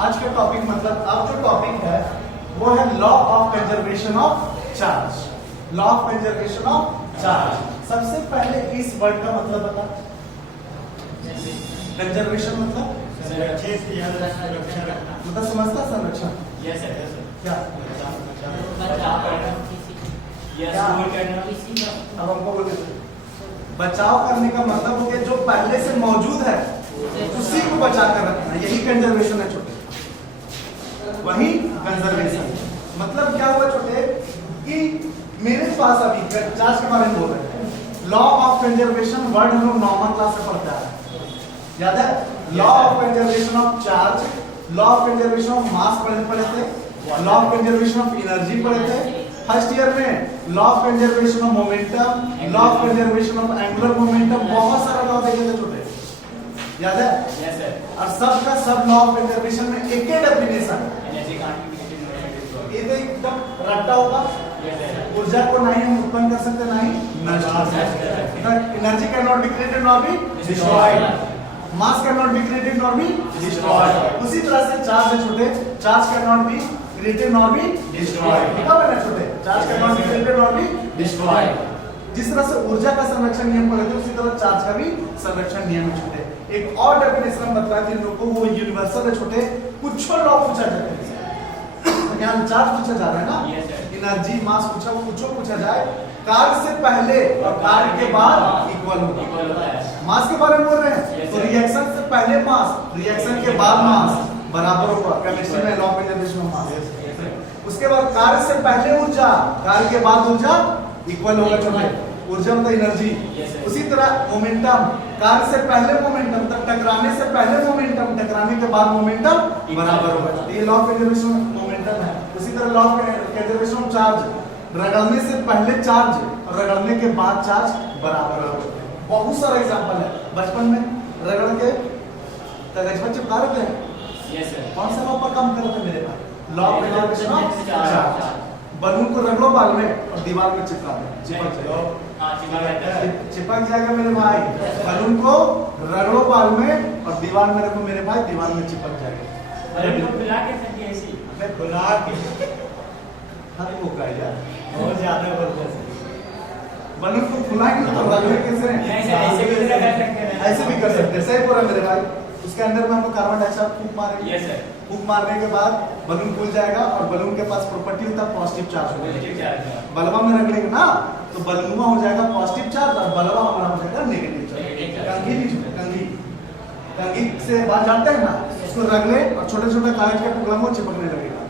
आज का टॉपिक मतलब अब जो टॉपिक है वो है law of conservation of charge. Law of conservation of charge. सबसे पहले इस वर्ड का मतलब बता। कंजर्वेशन मतलब संरक्षित या सुरक्षा रखना। मतलब समझता संरक्षण यस सर क्या? अब हमको बोले बचाव करने का मतलब हो गया जो पहले से मौजूद है उसी को बचा कर रखना, यही कंजर्वेशन है छोटे। वही कंजर्वेशन मतलब क्या हुआ छोटे कि मेरे पास अभी चार्ज के बारे में बोल रहे हैं। लॉ ऑफ कंजर्वेशन वर्ड हम लोग नॉर्मल क्लास से पढ़ते हैं, याद है? Law of conservation of charge, law of conservation of mass पढ़े थे, law of conservation of energy पढ़े थे फर्स्ट ईयर में, law of conservation of momentum, law of conservation of angular momentum, बहुत सारा लॉ देखे थे छोटे, याद है? Yes sir. और सब का सब लॉ ऑफ कंजर्वेशन में एक ही डेफिनेशन, ये तो एकदम रट्टा होगा। ऊर्जा को नहीं हम उत्पन्न कर सकते, नहीं नष्ट कर सकते। Energy can not be created not be destroyed, mass can not be created not be destroyed. उसी तरह से चार्ज है छोटे, charge can not be created not be destroyed. ठीक है ना छोटे? Charge can not be created not be destroyed. जिस तरह से ऊर्जा का संरक्षण नियम पढ़े थे उसी तरह चार्ज का भी संरक्षण नियम है छोटे। एक और डेफिनेशन हम बताए थे लोगों को, वो यूनिवर्सल है छोटे। कुछ लॉ पूछा जाता है, यहाँ चार्ज पूछा जा रहा है ना, एनर्जी मास पूछा, वो कुछ पूछा जाए, कार्य से पहले और कार्य के बाद इक्वल होगा। मास के बारे में बोल रहे हैं तो रिएक्शन से पहले मास, रिएक्शन के बाद मास बराबर होगा। केमिस्ट्री में law of conservation of mass. उसके बाद कार्य से पहले ऊर्जा, कार्य के बाद ऊर्जा इक्वल होगा छोटे। ऊर्जा मतलब एनर्जी। उसी तरह मोमेंटम, कार्य से पहले मोमेंटम, तक टकराने से पहले मोमेंटम, टकराने के बाद मोमेंटम बराबर होगा। ये law of conservation of momentum है। उसी तरह law of conservation of charge, रगड़ने से पहले चार्ज और रगड़ने के बाद चार्ज बराबर होगा। बहुत सारा एग्जांपल है। बचपन में रगड़ के कागज पर चिपका रहे थे, यस सर। कौन सा लॉ पर काम कर रहे थे मेरे पास? Law of conservation of charge. Balloon को रगड़ो बाल में और दीवार में चिपका दो, चिपक जाएगा। चिपक जाएगा मेरे भाई। बलून को रगड़ो बाल में और दीवार में रखो मेरे भाई, दीवार में चिपक जाएगा। बलून को फुला के फेंकिए ऐसी। मैं फुला के हर को का यार बहुत ज्यादा बोलते हैं। बलून को फुलाएंगे तो रगड़े कैसे? ऐसे भी कर सकते हैं। ऐसे भी कर सकते हैं। सही बोल रहा मेरे भाई। उसके अंदर में हम लोग कार्बन डाइऑक्साइड फूंक मारेंगे। Yes sir. फूंक मारने के बाद बलून फूल जाएगा और बलून के पास प्रॉपर्टी होता है पॉजिटिव चार्ज होगा। Positive charge. बलवा में रगड़ेंगे ना तो बलून हो जाएगा पॉजिटिव चार्ज और बलवा हमारा हो जाएगा नेगेटिव चार्ज। कंघी नहीं छूटे, कंघी कंघी से बात जानते हैं ना, उसको रगड़े और छोटे छोटे कागज के टुकड़ा में चिपकने लगेगा।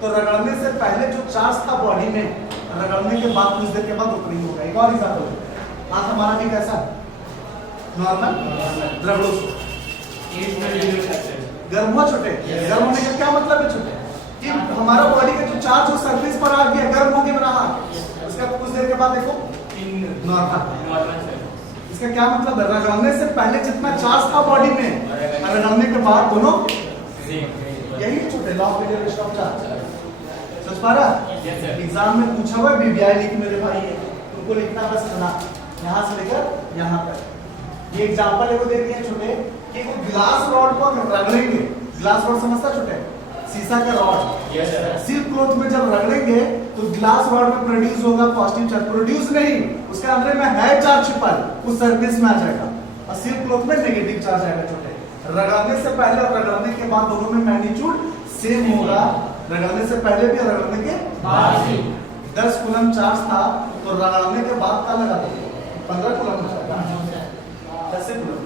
तो रगड़ने से पहले जो चार्ज था बॉडी में, रगड़ने के बाद कुछ देर के बाद ओपनिंग होगा। एक और एग्जांपल, हाथ हमारा भी कैसा नॉर्मल रगड़ो गर्म हुआ छोटे। गर्म होने का क्या मतलब है छोटे? कि हमारा बॉडी का जो चार्ज हो सरफेस पर आ गया, गर्म हो गया मेरा हाथ, उसका कुछ देर के बाद देखो नॉर्मल। इसका क्या मतलब है? रगड़ने से पहले जितना चार्ज था बॉडी में, रगड़ने के बाद दोनों यही छोटे law of conservation of charge. समझ पा रहा? एग्जाम में पूछा हुआ बीबीआई लिख मेरे भाई, तुमको लिखना बस इतना, यहाँ से लेकर यहाँ तक। ये एग्जांपल एगो दे दिए छोटे कि वो ग्लास रॉड को रगड़ेंगे, ग्लास रॉड समझता छोटे? शीशा का rod. Yes sir. Silk cloth में जब रगड़ेंगे तो ग्लास रॉड में प्रोड्यूस होगा पॉजिटिव चार्ज। प्रोड्यूस नहीं, उसके अंदर में है चार्ज छिपा, उस सरफेस में आ जाएगा। और सिल्क क्लॉथ में नेगेटिव चार्ज आएगा छोटे। रगड़ने से पहले और रगड़ने के बाद दोनों में मैग्नीट्यूड सेम होगा। रगड़ने से पहले भी और रगड़ने के बाद भी 10 कूलम चार्ज था तो रगड़ने के बाद का लगा 15 कूलम हो जाएगा, 10 कूलम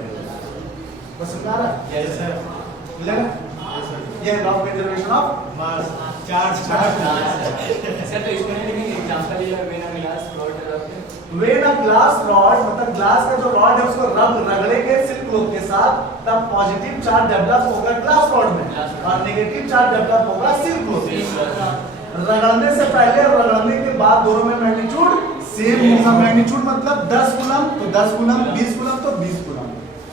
बस समझा रहा है? Yes sir. मिलेगा? ये law of conservation of mass charge. Sir तो इसमें भी एग्जांपल है when a glass rod when a glass rod मतलब ग्लास का जो रॉड है उसको रगड़ेंगे सिल्क क्लॉथ के साथ, तब पॉजिटिव चार्ज डेवलप होगा ग्लास रॉड में और नेगेटिव चार्ज डेवलप होगा सिल्क क्लॉथ में। रगड़ने से पहले और रगड़ने के बाद दोनों में मैग्नीट्यूड सेम होगा। मैग्नीट्यूड मतलब 10 कूलम तो 10 कूलम, 20 कूलम तो 20 कूलम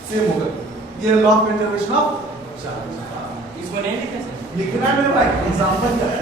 सेम होगा। ये law of conservation of charge. इसको नहीं लिखा सर? लिखना है मेरे भाई, एग्जांपल क्या है?